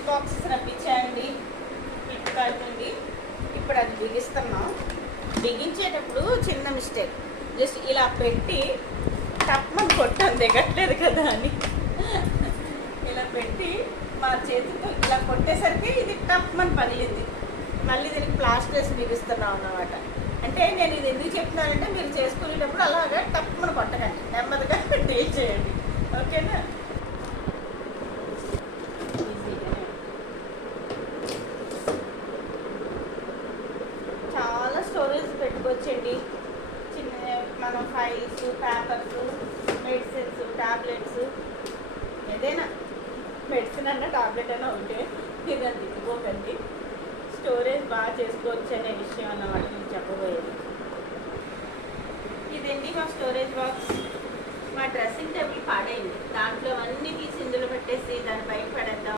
Storage boxes రప్పించాయండి Flipkart నుండి. ఇప్పుడు అది బిగిస్తున్నాం. బిగించేటప్పుడు చిన్న మిస్టేక్, జస్ట్ ఇలా పెట్టి టప్మని కొట్టాను, దిగట్లేదు కదా అని. ఇలా పెట్టి మా చేతితో ఇలా కొట్టేసరికి ఇది టప్మని పగిలింది. మళ్ళీ దీనికి ప్లాస్టర్ వేసి బిగిస్తున్నాం అన్నమాట. అంటే నేను ఇది ఎందుకు చెప్తున్నానంటే, మీరు చేసుకునేటప్పుడు అలాగా టప్మని కొట్టకండి, నెమ్మదిగా డీల్ చేయండి, ఓకేనా? చాలా స్టోరేజ్ పెట్టుకోవచ్చండి. చిన్న మనం ఫైల్స్, పేపర్స్, మెడిసిన్స్, టాబ్లెట్స్, ఏదైనా మెడిసిన్ అన్న టాబ్లెట్ అయినా ఉంటే ఇదని తిట్టుకోకండి. స్టోరేజ్ బాగా చేసుకోవచ్చు అనే విషయం అన్నమాట నేను చెప్పబోయేది. ఇదండి మా స్టోరేజ్ బాక్స్. మా డ్రెస్సింగ్ టేబుల్ పాడైంది, దాంట్లో అన్నీ తీసి ఇందులో పెట్టేసి దాని బయట పడేద్దాం